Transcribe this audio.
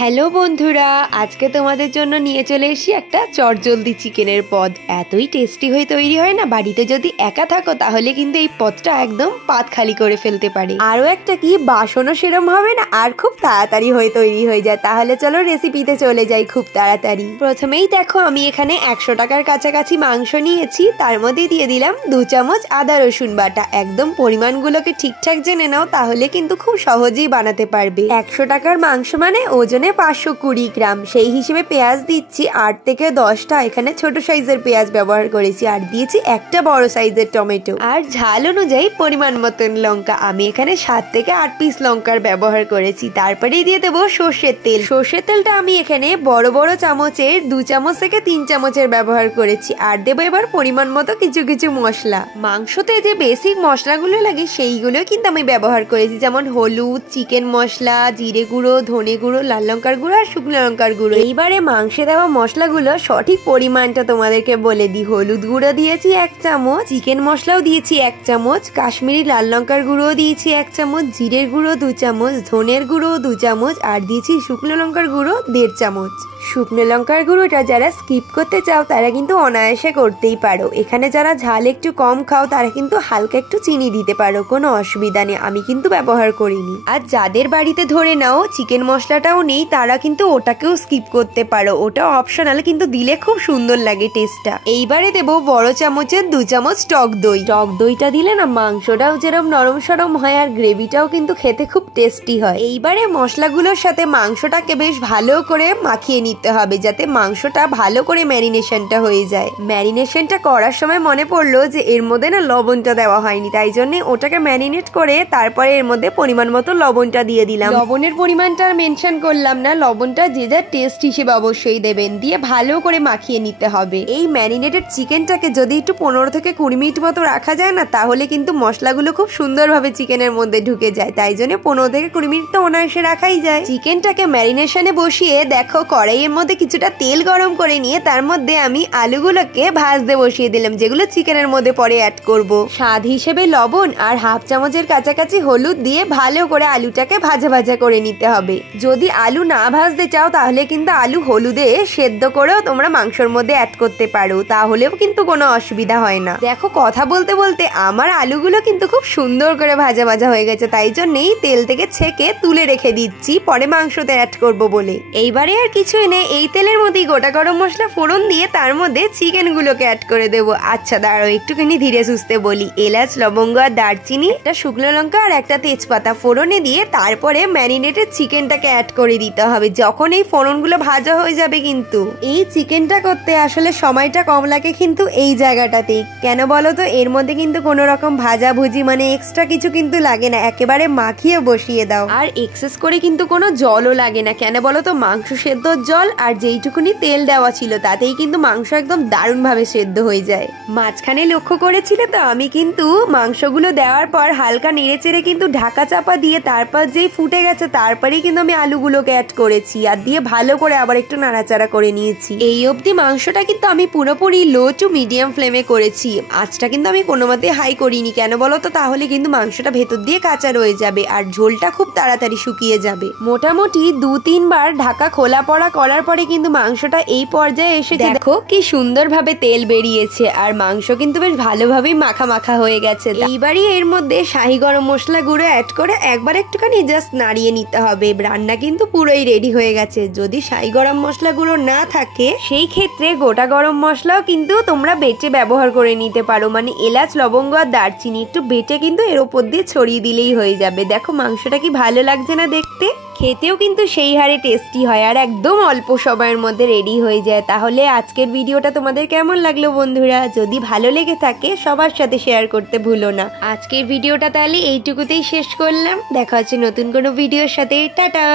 Hello বন্ধুরা, আজকে তোমাদের জন্য নিয়ে চলে এসেছি একটা চটজলদি চিকেনের পদ। এতই টেস্টি হয়ে তৈরি হয় না, বাড়িতে যদি একা থাকো তাহলে কিন্তু এই পদটা একদম পাত খালি করে ফেলতে পারে। আরও একটা কি, বাসনও সেরম হবে না আর খুব তাড়াতাড়ি হয়ে তৈরি হয়ে যায়। তাহলে চলো রেসিপিতে চলে যাই খুব তাড়াতাড়ি। প্রথমেই দেখো আমি এখানে 100 টাকার কাছাকাছি মাংস নিয়েছি, তার মধ্যে দিয়ে দিলাম 2 চামচ আদা রসুন বাটা। একদম পরিমাণগুলোকে ঠিকঠাক জেনে নাও, তাহলে কিন্তু খুব সহজেই বানাতে পারবে। 100 টাকার মাংস মানে ওজনে 520 গ্রাম। সেই হিসেবে পেঁয়াজ দিচ্ছি 8 থেকে 10টা। এখানে ছোট সাইজের পেঁয়াজ ব্যবহার করেছি, আর দিয়েছি একটা বড় সাইজের টমেটো, আর ঝাল অনুযায়ী পরিমাণ মতন লঙ্কা। আমি এখানে 7 থেকে 8 পিস লঙ্কার ব্যবহার করেছি। তারপরেই দিয়ে দেবো সর্ষের তেল। সর্ষের তেলটা আমি এখানে বড় বড় চামচের 2 চামচ থেকে 3 চামচের ব্যবহার করেছি। আর দেবো এবার পরিমাণ মতো কিছু কিছু মশলা। মাংসতে যে বেসিক মশলাগুলো লাগে সেইগুলো কিন্তু আমি ব্যবহার করেছি, যেমন হলুদ, চিকেন মশলা, জিরে গুঁড়ো, ধনে গুঁড়ো, লাল লঙ্কার গুঁড়ো আর শুকনো লঙ্কার গুঁড়ো। এইবারে মাংসে দেওয়া মশলাগুলো সঠিক পরিমাণটা তোমাদেরকে বলে দিই। হলুদ গুঁড়ো দিয়েছি 1 চামচ, চিকেন মশলাও দিয়েছি 1 চামচ, কাশ্মীরি লাল লঙ্কার গুঁড়ো দিয়েছি 1 চামচ, জিরের গুঁড়ো 2 চামচ, ধনের গুঁড়ো 2 চামচ, আর দিয়েছি শুকনো লঙ্কার গুঁড়ো 1.5 চামচ। শুকনো লঙ্কার গুঁড়োটা যারা স্কিপ করতে চাও তারা কিন্তু অনায়াসে করতেই পারো। এখানে যারা ঝাল একটু কম খাও তারা কিন্তু হালকা একটু চিনি দিতে পারো, কোনো অসুবিধা নেই। আমি কিন্তু ব্যবহার করিনি। আর যাদের বাড়িতে ধরে নাও চিকেন মশলাটাও নেই, তারা কিন্তু ওটাকেও স্কিপ করতে পারো, ওটা অপশনাল, কিন্তু দিলে খুব সুন্দর লাগে টেস্টটা। এইবারে দেবো বড় চামচের 2 চামচ টক দই। টক দইটা দিলে না মাংসটাও যেরকম নরম সরম হয় আর গ্রেভিটাও কিন্তু খেতে খুব টেস্টি হয়। এইবারে মশলাগুলোর সাথে মাংসটাকে বেশ ভালো করে মাখিয়ে নিতে হবে, যাতে মাংসটা ভালো করে ম্যারিনেশনটা হয়ে যায়। ম্যারিনেশনটা করার সময় মনে পড়লো যে এর মধ্যে না লবণটা দেওয়া হয়নি, তাই জন্য ওটাকে ম্যারিনেট করে তারপরে এর মধ্যে পরিমাণ মতো লবণটা দিয়ে দিলাম। লবণের পরিমাণটা আর মেনশন করলাম না, লবণটা যে যার টেস্ট হিসেবে অবশ্যই দেবেন। দিয়ে ভালো করে মাখিয়ে নিতে হবে। এই ম্যারিনেটেড চিকেনটাকে যদি একটু 15 থেকে 20 মিনিট মতো রাখা যায় না, তাহলে কিন্তু মশলাগুলো খুব সুন্দরভাবে চিকেনের মধ্যে ঢুকে যায়। তাই জন্য 15 থেকে 20 মিনিট তো অনায়াসে রাখাই যায়। চিকেনটাকে ম্যারিনেশনে বসিয়ে দেখো কড়াইয়ের মধ্যে কিছুটা তেল গরম করে নিয়ে তার মধ্যে আমি আলুগুলোকে ভাজতে বসিয়ে দিলাম, যেগুলো চিকেনের মধ্যে পরে অ্যাড করব। স্বাদ হিসেবে লবণ আর 1/2 চামচের কাছাকাছি হলুদ দিয়ে ভালো করে আলুটাকে ভাজা ভাজা করে নিতে হবে। যদি আলু না ভাজতে চাও তাহলে কিন্তু আলু হলুদে সেদ্ধ করেও তোমরা মাংসের মধ্যে অ্যাড করতে পারো, তাহলেও কিন্তু কোনো অসুবিধা হয় না। দেখো কথা বলতে বলতে আমার আলুগুলো কিন্তু খুব সুন্দর করে ভাজা ভাজা হয়ে গেছে, তাই জন্যই তেল থেকে ছেঁকে তুলে রেখে দিচ্ছি পরে মাংসতে অ্যাড করব বলে। এইবারে আর কিছুই নেই, এই তেলের মধ্যেই গোটা গরম মশলা ফোড়ন দিয়ে তার মধ্যে চিকেন গুলোকে অ্যাড করে দেবো। আচ্ছা দাঁড়াও, একটুখানি ধীরে সুস্থে বলি। এলাচ, লবঙ্গ আর দারচিনি, একটা শুকনো লঙ্কা আর একটা তেজপাতা ফোড়নে দিয়ে তারপরে ম্যারিনেটেড চিকেনটাকে অ্যাড করে দিতে হবে। যখন এই ফোড়নগুলো ভাজা হয়ে যাবে, কিন্তু এই চিকেনটা করতে আসলে সময়টা কম লাগে কিন্তু এই জায়গাটাতেই। কেন বলো তো, এর মধ্যে কিন্তু কোনো রকম ভাজা ভুজি মানে এক্সট্রা কিছু কিন্তু লাগে না, একেবারে মাখিয়ে বসিয়ে দাও। আর এক্সেস করে কিন্তু কোনো জলও লাগে না। কেন বলো তো, মাংস সেদ্ধর জল আর যেইটুকুনি তেল দেওয়া ছিল তাতেই কিন্তু মাংস একদম দারুণভাবে সেদ্ধ হয়ে যায়। মাঝখানে লক্ষ্য করেছিলে তো, আমি কিন্তু মাংসগুলো দেওয়ার পর হালকা নেড়ে চেড়ে কিন্তু ঢাকা চাপা দিয়ে তারপর যেই ফুটে গেছে তারপরেই কিন্তু আমি আলুগুলোকে অ্যাড করেছি, আর দিয়ে ভালো করে আবার একটু নাড়াচাড়া করে নিয়েছি। এই অবধি মাংসটা কিন্তু আমি পুরোপুরি লো টু মিডিয়াম ফ্লেমে করেছি। আঁচটা কিন্তু আমি কোনো মতে হাই করিনি। কেন বলো তো, তাহলে কিন্তু মাংসটা ভেতর দিয়ে কাঁচা রয়ে যাবে আর ঝোলটা খুব তাড়াতাড়ি শুকিয়ে যাবে। মোটামুটি 2-3 বার ঢাকা খোলা পড়া করার পরে কিন্তু মাংসটা এই পর্যায়ে এসেছে। দেখো কি সুন্দরভাবে তেল বেরিয়েছে আর মাংস কিন্তু বেশ ভালোভাবেই মাখা মাখা হয়ে গেছে। এইবারই এর মধ্যে শাহি গরম মশলা গুঁড়ো অ্যাড করে একবার একটুখানি জাস্ট নাড়িয়ে নিতে হবে। রান্না কিন্তু পুরোই রেডি হয়ে গেছে। যদি শাহি গরম মশলা গুঁড়ো না থাকে সেই ক্ষেত্রে গোটা গরম মশলাও কিন্তু তোমরা বেটে ব্যবহার করে নিতে পারো, মানে এলাচ, লবঙ্গ আর দারচিনি একটু বেটে কিন্তু এর ওপর দিয়ে ছড়িয়ে দিলেই হয়ে যাবে। দেখো মাংসটা কি ভালো লাগছে না দেখতে, খেতেও কিন্তু সেই হারে টেস্টি হয় আর একদম অল্প সময়ের মধ্যে রেডি হয়ে যায়। তাহলে আজকের ভিডিওটা তোমাদের কেমন লাগলো বন্ধুরা? যদি ভালো লেগে থাকে সবার সাথে শেয়ার করতে ভুলো না। আজকের ভিডিওটা তাহলে এইটুকুতেই শেষ করলাম। দেখা হচ্ছে নতুন কোনো ভিডিওর সাথে। টাটা।